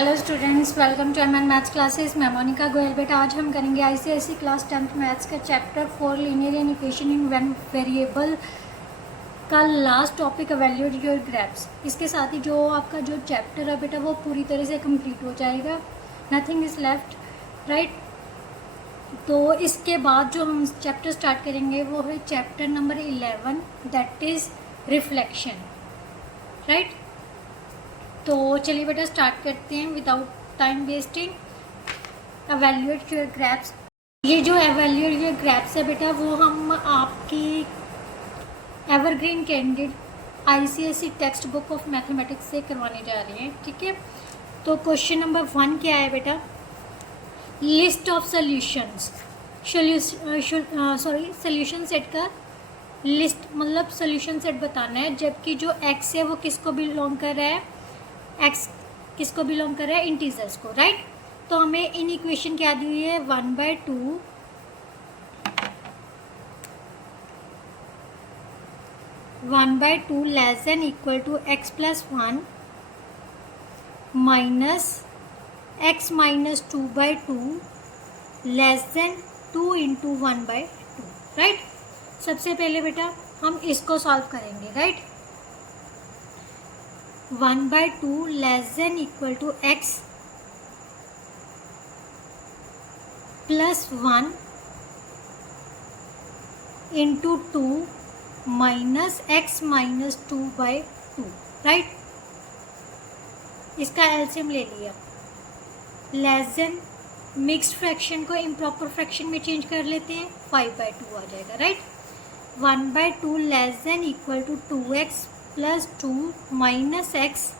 Hello students, welcome to MN maths classes. मैं मोनिका गोयल। बेटा आज हम करेंगे आईसीएसई क्लास 10th मैथ्स का chapter 4 linear and equation in one variable का last topic evaluate your graphs. इसके साथ ही जो आपका जो चैप्टर है बेटा वो पूरी तरह से कंप्लीट हो जाएगा। Nothing is left, right. तो इसके बाद जो हम चैप्टर स्टार्ट करेंगे वो है chapter number 11, that is reflection, right. तो चलिए बेटा स्टार्ट करते हैं without time wasting. Evaluate your graphs. ये जो एवेल्यूएट योर ग्राफ्स है बेटा वो हम आपकी evergreen candidate ICSE text book of mathematics से करवाने जा रहे हैं, ठीक है। तो क्वेश्चन नंबर 1 क्या है बेटा? List of solutions. Solution set का लिस्ट मतलब सोल्यूशन सेट बताना है, जबकि जो एक्स है वो किसको बिलोंग कर रहा है? एक्स किसको बिलोंग कर रहा है? इंटीजर्स को, राइट। तो हमें इन इक्वेशन क्या दी हुई है? 1/2 less than equal to x plus 1 minus x minus 2/2 less than 2 into 1/2, right. सबसे पहले बेटा हम इसको सॉल्व करेंगे, right. 1/2 less than equal to x plus 1 into 2 minus x minus 2/2, right. इसका एलसीएम ले लिया। लेस देन मिक्स्ड फ्रैक्शन को इम्प्रॉपर फ्रैक्शन में चेंज कर लेते हैं, 5/2 आ जाएगा, right. 1/2 less than equal to 2x plus 2 minus x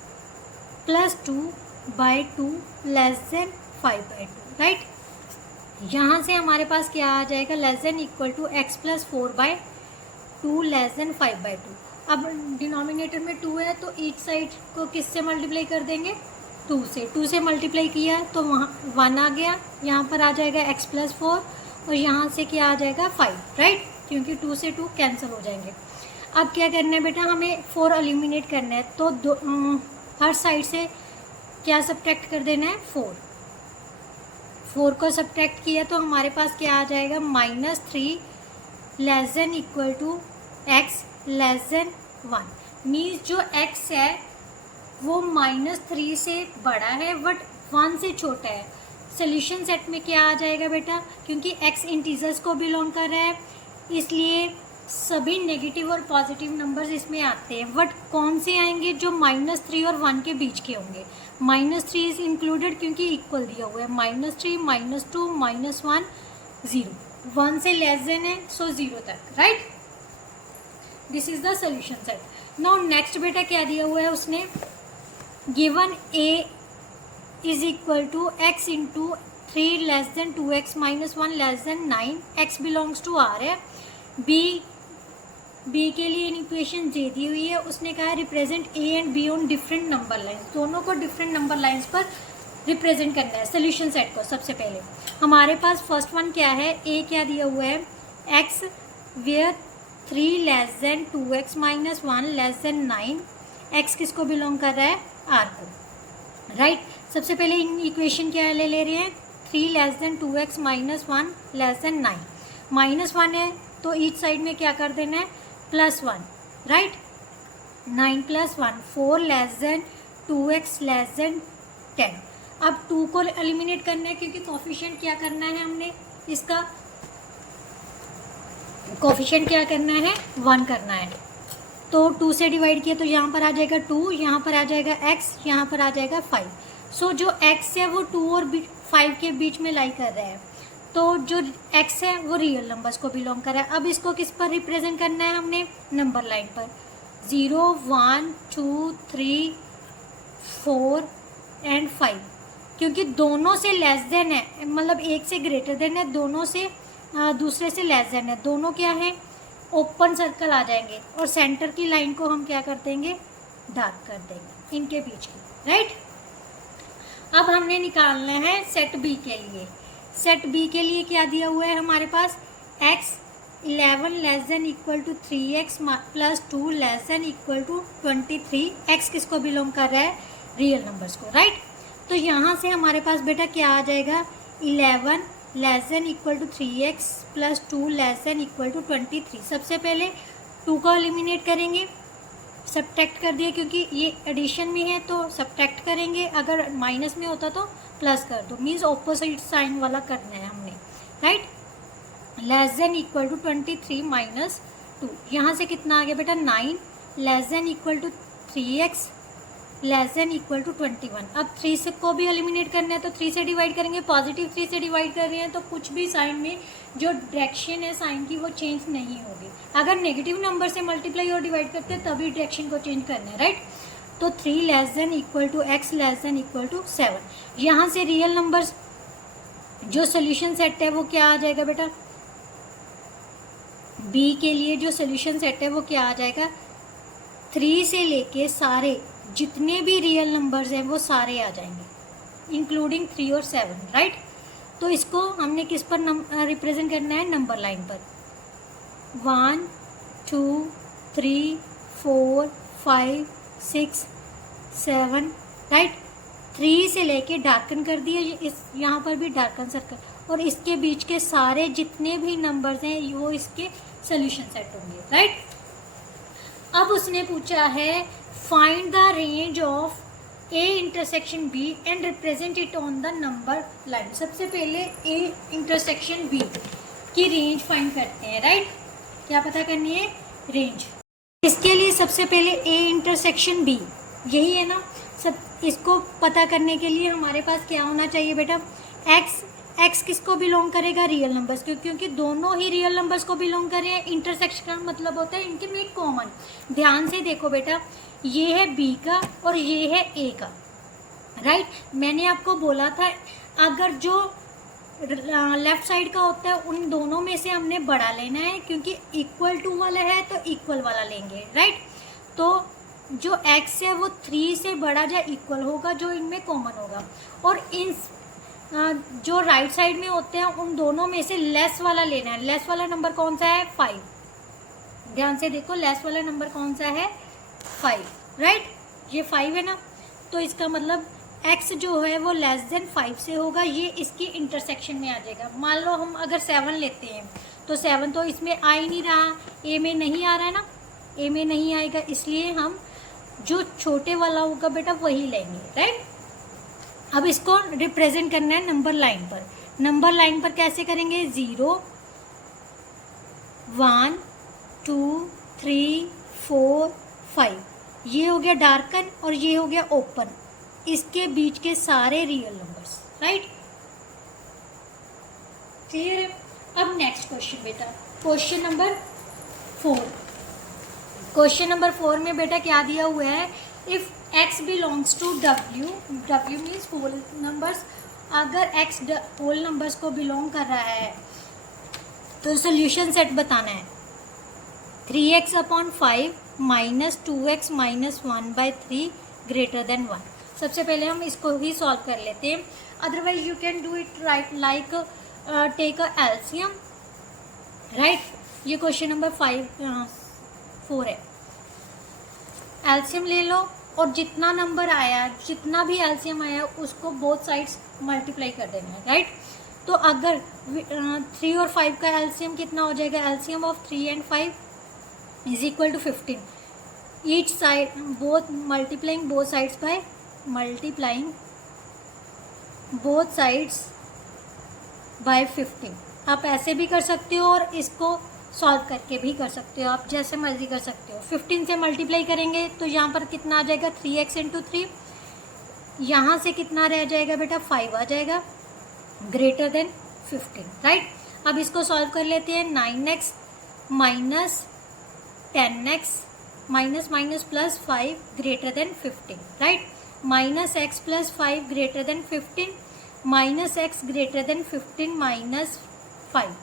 plus 2/2 less than 5/2, right. यहाँ से हमारे पास क्या आ जाएगा? Less than equal to x plus 4/2 less than 5/2। अब डिनोमिनेटर में 2 है तो ईच साइड को किससे मल्टीप्लाई कर देंगे? 2 से। 2 से मल्टीप्लाई किया तो वहाँ 1 आ गया, यहाँ पर आ जाएगा x प्लस 4 और यहाँ से क्या आ जाएगा? 5, राइट, क्योंकि 2 से 2 कैंसिल हो जाएंगे। अब क्या करना है बेटा? हमें 4 एलिमिनेट करना है, तो हर साइड से क्या सब्ट्रैक्ट कर देना है? 4 को सब्ट्रैक्ट किया तो हमारे पास क्या आ जाएगा? -3 less than equal to x less than 1। Means जो x है वो -3 से बड़ा है बट 1 से छोटा है। सोल्यूशन सेट में क्या आ जाएगा बेटा? क्योंकि x इंटीजर्स को बिलोंग कर रहा है इसलिए सभी नेगेटिव और पॉजिटिव नंबर्स इसमें आते हैं, बट कौन से आएंगे? जो -3 और 1 के बीच के होंगे। -3 इज इंक्लूडेड क्योंकि इक्वल दिया हुआ है। -3 -2 -1 0, 1 से लेस देन है सो 0 तक, right. This is the solution set. Now next बेटा क्या दिया हुआ है उसने? Given a is equal to x into 3 less than 2x minus 1 less than 9, x belongs to r है। b के लिए इन इक्वेशन जे दी हुई है। उसने कहा है represent a and b on different number lines. दोनों को डिफरेंट नंबर लाइंस पर रिप्रेजेंट करना है सोल्यूशन सेट को। सबसे पहले हमारे पास फर्स्ट वन क्या है? a क्या दिया हुआ है? x where 3 less than 2x minus 1 less than 9, x किसको बिलोंग कर रहा है? r को, राइट। सबसे पहले इन इक्वेशन क्या ले रहे हैं? 3 less than 2x minus 1 less than 9। -1 है तो ईच साइड में क्या कर देना है? +1, right. 9 + 1 4 less than 2x less then 10। अब 2 को एलिमिनेट करना है क्योंकि कोफिशिएंट क्या करना है हमने? इसका कोफिशिएंट क्या करना है? 1 करना है। तो 2 से डिवाइड किया तो यहाँ पर आ जाएगा 2, यहाँ पर आ जाएगा x, यहाँ पर आ जाएगा 5। सो जो x है वो 2 और 5 के बीच में लाई कर रहा है, तो जो x है वो रियल नंबर्स को बिलोंग कर रहा है। अब इसको किस पर रिप्रेजेंट करना है हमने? नंबर लाइन पर। 0 1 2 3 4 एंड 5, क्योंकि दोनों से लेस देन है, मतलब एक से ग्रेटर देन है, दोनों से दूसरे से लेस देन है। दोनों क्या है? ओपन सर्कल आ जाएंगे और सेंटर की लाइन को हम क्या कर देंगे? डार्क कर देंगे इनके बीच की, राइट। अब हमने निकालना है सेट बी के लिए। सेट बी के लिए क्या दिया हुआ है हमारे पास? x 11 less than equal to 3x plus 2 less than equal to 23। x किसको बिलोंग कर रहा है? रियल नंबर्स को, राइट। तो यहाँ से हमारे पास बेटा क्या आ जाएगा, 11 less than equal to 3x plus 2 less than equal to 23। सबसे पहले 2 को एलिमिनेट करेंगे, सब्ट्रैक्ट कर दिया, क्योंकि ये एडिशन में है तो सब्ट्रैक्ट करेंगे, अगर माइनस में होता तो प्लस कर दो, मीन्स ऑपोजिट साइन वाला करना है हमने, right. Less than equal to 23 minus 2, यहाँ से कितना आ गया बेटा 9 less than equal to 3x less than equal to 21। अब 3 से को भी एलिमिनेट करना है तो 3 से डिवाइड करेंगे, पॉजिटिव 3 से डिवाइड कर रहे हैं तो कुछ भी साइन में जो डायरेक्शन है साइन की वो चेंज नहीं होगी। अगर नेगेटिव नंबर से मल्टीप्लाई और डिवाइड करते हैं तभी डायरेक्शन को चेंज करना है, राइट। तो 3 less than equal to x less than equal to 7। यहाँ से रियल नंबर्स जो सोल्यूशन सेट है वो क्या आ जाएगा बेटा, b के लिए जो सोल्यूशन सेट है वो क्या आ जाएगा, 3 से लेके सारे जितने भी रियल नंबर्स हैं वो सारे आ जाएंगे, इंक्लूडिंग 3 और 7, राइट। तो इसको हमने किस पर रिप्रेजेंट करना है, नंबर लाइन पर। 1 2 3 4 5 6 7, राइट। 3 से लेके डार्कन कर दिए, इस यहाँ पर भी डार्कन सर्कल, और इसके बीच के सारे जितने भी नंबर्स हैं वो इसके सोल्यूशन सेट होंगे, राइट। अब उसने पूछा है find the range of A intersection B and represent it on the number line. सबसे पहले ए इंटरसेक्शन बी की रेंज फाइंड करते हैं, राइट। क्या पता करनी है, रेंज। इसके लिए सबसे पहले ए इंटरसेक्शन बी, यही है ना, सब इसको पता करने के लिए हमारे पास क्या होना चाहिए बेटा, एक्स किसको बिलोंग करेगा, रियल नंबर्स को, क्योंकि दोनों ही रियल नंबर्स को बिलोंग कर रहे हैं। इंटरसेक्शन का मतलब होता है इनके में कॉमन। ध्यान से देखो बेटा, ये है बी का और ये है ए का, राइट। मैंने आपको बोला था अगर जो लेफ्ट साइड का होता है उन दोनों में से हमने बड़ा लेना है, क्योंकि इक्वल टू वाला है तो इक्वल वाला लेंगे, राइट। तो जो x है वो 3 से बड़ा या इक्वल होगा जो इनमें कॉमन होगा, और इन जो राइट साइड में होते हैं उन दोनों में से लेस वाला लेना है। लेस वाला नंबर कौन सा है, 5। ध्यान से देखो, लेस वाला नंबर कौन सा है, 5, राइट। ये 5 है ना, तो इसका मतलब x जो है वो लेस देन 5 से होगा, ये इसकी इंटरसेक्शन में आ जाएगा। मान लो हम अगर 7 लेते हैं तो 7 तो इसमें आ ही नहीं रहा, ए में नहीं आ रहा है ना, ए में नहीं आएगा, इसलिए हम जो छोटे वाला होगा बेटा वही लेंगे, राइट। अब इसको रिप्रेजेंट करना है नंबर लाइन पर। नंबर लाइन पर कैसे करेंगे, 0 1 2 3 4 5, ये हो गया डार्कन और ये हो गया ओपन, इसके बीच के सारे रियल नंबर्स, राइट। क्लियर है। अब नेक्स्ट क्वेश्चन बेटा, क्वेश्चन नंबर 4। क्वेश्चन नंबर 4 में बेटा क्या दिया हुआ है, if x belongs to w, w means whole numbers, अगर x होल नंबर्स को बिलोंग कर रहा है तो सोल्यूशन सेट बताना है। 3x upon 5 minus 2x minus 1/3 greater than 1। सबसे पहले हम इसको ही सॉल्व कर लेते हैं, otherwise you can do it right like take a LCM, right. ये क्वेश्चन नंबर 4 है। एलसीएम ले लो और जितना नंबर आया, जितना भी एलसीएम आया उसको बोथ साइड्स मल्टीप्लाई कर देना है, राइट। तो अगर 3 और 5 का एलसीएम कितना हो जाएगा, LCM of 3 and 5 is equal to 15। Each side both multiplying both sides by multiplying both sides by 15। आप ऐसे भी कर सकते हो और इसको सॉल्व करके भी कर सकते हो, आप जैसे मर्जी कर सकते हो। 15 से मल्टीप्लाई करेंगे तो यहाँ पर कितना आ जाएगा, 3x इंटू 3। यहाँ से कितना रह जाएगा बेटा, 5 आ जाएगा, ग्रेटर देन 15, राइट। अब इसको सॉल्व कर लेते हैं। 9x minus 10x minus minus plus 5 greater than 15, right. Minus x plus 5 greater than 15, minus x greater then 15 minus 5,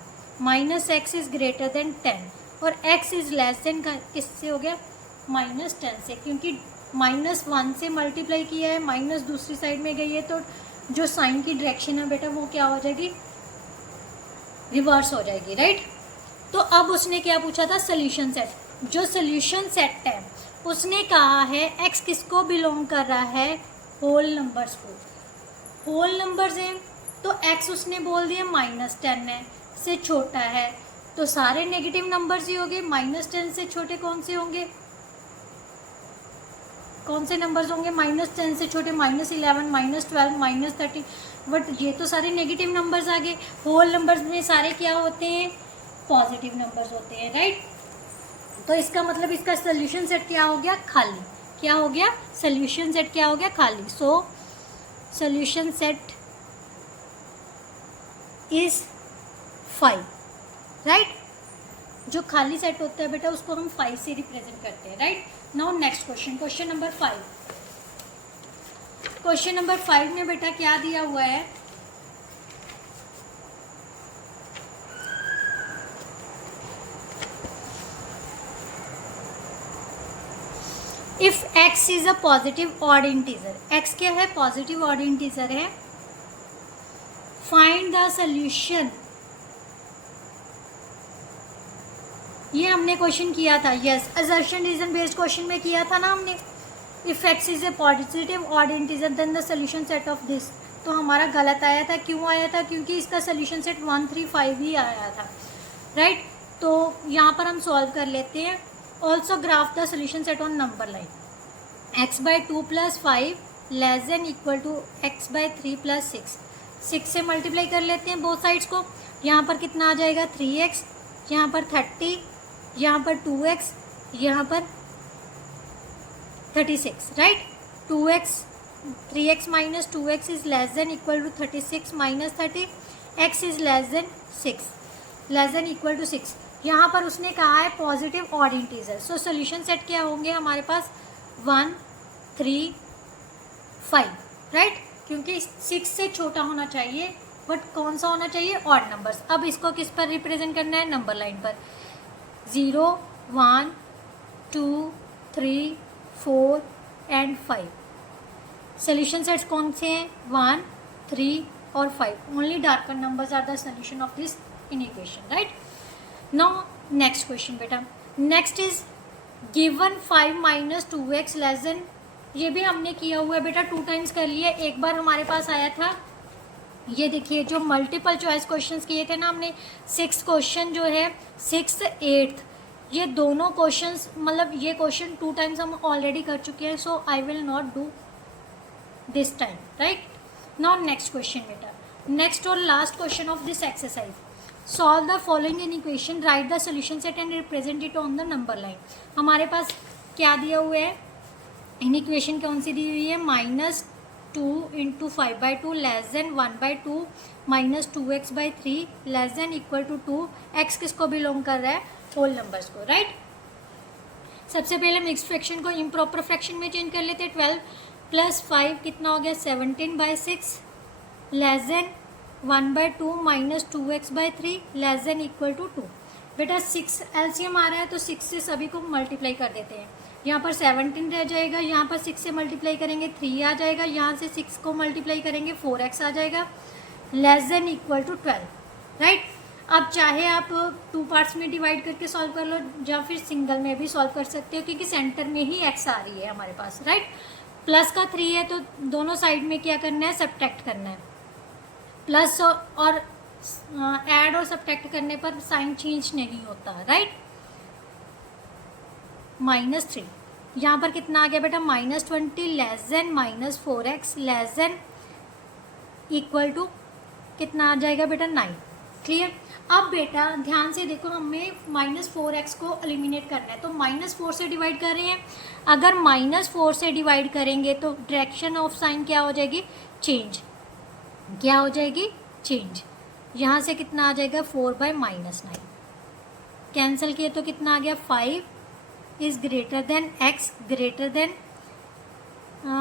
minus x is greater then 10 और x इज लेस देन किससे हो गया, minus 10 से, क्योंकि माइनस 1 से मल्टीप्लाई किया है, minus दूसरी साइड में गई है तो जो साइन की डायरेक्शन है बेटा वो क्या हो जाएगी, रिवर्स हो जाएगी, राइट। तो अब उसने क्या पूछा था, सोल्यूशन सेट। जो सोल्यूशन सेट है उसने कहा है x किसको बिलोंग कर रहा है, होल नंबर्स को। होल नंबर्स हैं तो x उसने बोल दिया -10 है, से छोटा है, तो सारे नेगेटिव नंबर्स ही होंगे। -10 से छोटे कौन से होंगे, कौन से नंबर्स होंगे -10 से छोटे? -11, -12, -13, बट ये तो सारे नेगेटिव नंबर्स आ गए। होल नंबर्स में सारे क्या होते हैं, पॉजिटिव नंबर्स होते हैं, राइट। तो इसका मतलब इसका सोल्यूशन सेट क्या हो गया, खाली। क्या हो गया, सोल्यूशन सेट क्या हो गया, खाली। सो सोल्यूशन सेट इज 5, राइट। जो खाली सेट होता है बेटा उसको हम 5 से रिप्रेजेंट करते हैं, right. Now next question, question number 5। Question number 5 में बेटा क्या दिया हुआ है, if x is a positive odd integer, x क्या है, पॉजिटिव ऑड इंटीजर है, फाइंड द सोल्यूशन। ये हमने क्वेश्चन किया था, yes, assertion reason based question में किया था ना हमने। If x is a positive odd integer then the solution set of this. तो हमारा गलत आया था, क्यों आया था, क्योंकि इसका सोल्यूशन सेट 1, 3, 5 ही आया था, राइट। तो यहाँ पर हम सॉल्व कर लेते हैं। Also graph the solution set on number line, x/2 + 5 less than equal to x/3 + 6। 6 से मल्टीप्लाई कर लेते हैं बोथ साइड्स को। यहाँ पर कितना आ जाएगा, 3x, यहाँ पर 30, यहाँ पर 2x, यहाँ पर 36, right. 2x 3x - 2x is less than equal to 36 - 30, x is less than 6, less than equal to 6। यहाँ पर उसने कहा है positive odd integer, so solution set क्या होंगे हमारे पास, 1, 3, 5, राइट। क्योंकि 6 से छोटा होना चाहिए, बट कौन सा होना चाहिए, ऑड नंबर्स। अब इसको किस पर रिप्रेजेंट करना है, नंबर लाइन पर। 0, 1, 2, 3, 4 एंड 5। सोल्यूशन सेट्स कौन से हैं, 1, 3 और 5। Only darker numbers are the solution of this equation, right. Now next question बेटा, next is given 5 - 2x less than, ये भी हमने किया हुआ है बेटा, 2 टाइम्स कर लिया। एक बार हमारे पास आया था, ये देखिए जो मल्टीपल चॉइस क्वेश्चंस किए थे ना हमने, 6 क्वेश्चन जो है 6th 8th, ये दोनों क्वेश्चंस, मतलब ये क्वेश्चन 2 टाइम्स हम ऑलरेडी कर चुके हैं, so I will not do this time, right. Now next question बेटा, नेक्स्ट और last question of this exercise, solve the following in equation, write the solution set and represent it on the number line. हमारे पास क्या दिया हुआ है, in equation कौन सी दी हुई है, -2 × 5/2 less than 1/2 -2x/3 less than equal to 2। x किसको बिलोंग कर रहा है, होल नंबर्स को, राइट। सबसे पहले मिक्स फ्रैक्शन को इम्प्रॉपर फ्रैक्शन में चेंज कर लेते हैं। 12 + 5 कितना हो गया, 17/6 less than 1/2 -2x/3 less than equal to 2। बेटा 6 एलसीएम आ रहा है तो 6 से सभी को मल्टीप्लाई कर देते हैं। यहाँ पर 17 रह जाएगा, यहाँ पर 6 से मल्टीप्लाई करेंगे 3 आ जाएगा, यहाँ से 6 को मल्टीप्लाई करेंगे 4x आ जाएगा, less than equal to 12, right. अब चाहे आप 2 पार्ट्स में डिवाइड करके सॉल्व कर लो या फिर सिंगल में भी सॉल्व कर सकते हो, क्योंकि सेंटर में ही x आ रही है हमारे पास, राइट। प्लस का 3 है तो दोनों साइड में क्या करना है, सब्ट्रैक्ट करना है। प्लस और ऐड और सब्ट्रैक्ट करने पर साइन चेंज नहीं होता, राइट। -3, यहाँ पर कितना आ गया बेटा, -20 less than -4x less than equal to कितना आ जाएगा बेटा, 9, क्लियर। अब बेटा ध्यान से देखो, हमें -4x को एलिमिनेट करना है, तो -4 से डिवाइड कर रहे हैं। अगर -4 से डिवाइड करेंगे तो डायरेक्शन ऑफ साइन क्या हो जाएगी, चेंज, क्या हो जाएगी, चेंज। यहाँ से कितना आ जाएगा, 4/-9, कैंसिल किए तो कितना आ गया, 5 is greater than x greater than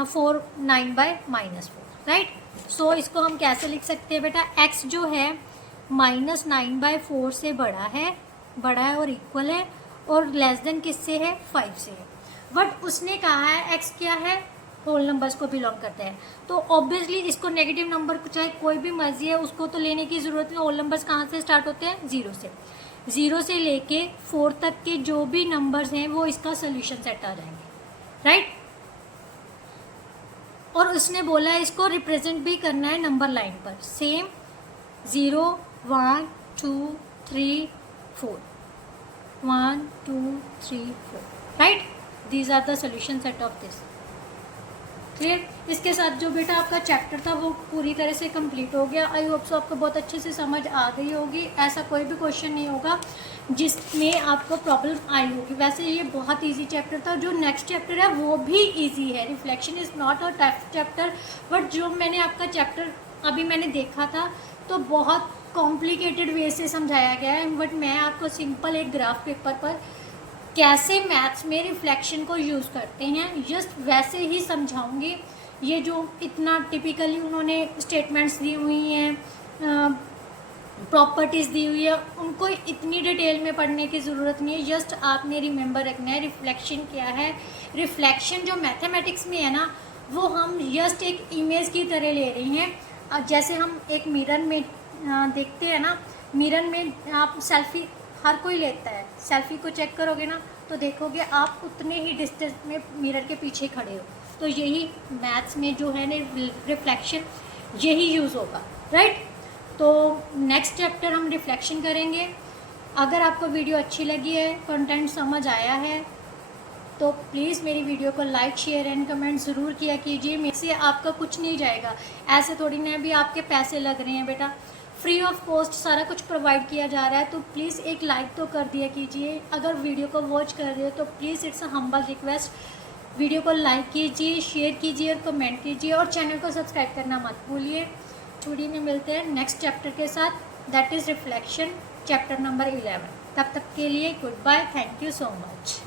4 9/-4, right. So इसको हम कैसे लिख सकते हैं बेटा, x जो है -9/4 से बड़ा है और इक्वल है, और लेस देन किससे है, 5 से है। बट उसने कहा है x क्या है, होल नंबर्स को बिलोंग करते हैं, तो ऑब्वियसली इसको नेगेटिव नंबर को चाहे कोई भी मर्जी है उसको तो लेने की ज़रूरत नहीं। होल नंबर्स कहाँ से स्टार्ट होते हैं, 0 से। 0 से लेके 4 तक के जो भी नंबर्स हैं वो इसका सोल्यूशन सेट आ जाएंगे, राइट। और उसने बोला है इसको रिप्रेजेंट भी करना है नंबर लाइन पर, same 0 1 2 3 4 1 2 3 4, right. These are the solution set of this. Clear. इसके साथ जो बेटा आपका चैप्टर था वो पूरी तरह से कंप्लीट हो गया। आई होप सो आपको बहुत अच्छे से समझ आ गई होगी। ऐसा कोई भी क्वेश्चन नहीं होगा जिसमें आपको प्रॉब्लम आई होगी। वैसे ये बहुत इजी चैप्टर था। जो नेक्स्ट चैप्टर है वो भी इजी है। Reflection is not a tough chapter, but जो मैंने आपका चैप्टर अभी मैंने देखा था तो बहुत कॉम्प्लिकेटेड वे से समझाया गया है, बट मैं आपको सिंपल एक ग्राफ पेपर पर कैसे मैथ्स में रिफ्लेक्शन को यूज़ करते हैं जस्ट वैसे ही समझाऊंगी। ये जो इतना टिपिकली उन्होंने स्टेटमेंट्स दी हुई हैं, प्रॉपर्टीज़ दी हुई है, उनको इतनी डिटेल में पढ़ने की ज़रूरत नहीं है। जस्ट आपने रिमेंबर रखना है रिफ्लेक्शन क्या है। रिफ्लेक्शन जो मैथमेटिक्स में है ना, वो हम जस्ट एक इमेज की तरह ले रही हैं। जैसे हम एक मिरर में देखते हैं ना, मिरर में आप सेल्फी हर कोई लेता है, सेल्फी को चेक करोगे ना तो देखोगे आप उतने ही डिस्टेंस में मिरर के पीछे खड़े हो। तो यही मैथ्स में जो है ना रिफ्लेक्शन यही यूज़ होगा, राइट। तो नेक्स्ट चैप्टर हम रिफ्लेक्शन करेंगे। अगर आपको वीडियो अच्छी लगी है, कंटेंट समझ आया है, तो प्लीज़ मेरी वीडियो को लाइक शेयर एंड कमेंट ज़रूर किया कीजिए। मेरे से आपका कुछ नहीं जाएगा, ऐसे थोड़ी ना भी आपके पैसे लग रहे हैं बेटा, फ्री ऑफ कॉस्ट सारा कुछ प्रोवाइड किया जा रहा है। तो प्लीज़ एक लाइक तो कर दिया कीजिए। अगर वीडियो को वॉच कर रहे हो तो please it's a humble request, video को लाइक कीजिए, शेयर कीजिए और कमेंट कीजिए, और चैनल को सब्सक्राइब करना मत भूलिए। थोड़ी में मिलते हैं नेक्स्ट चैप्टर के साथ, that is reflection, chapter number 11। तब तक के लिए goodbye, thank you so much.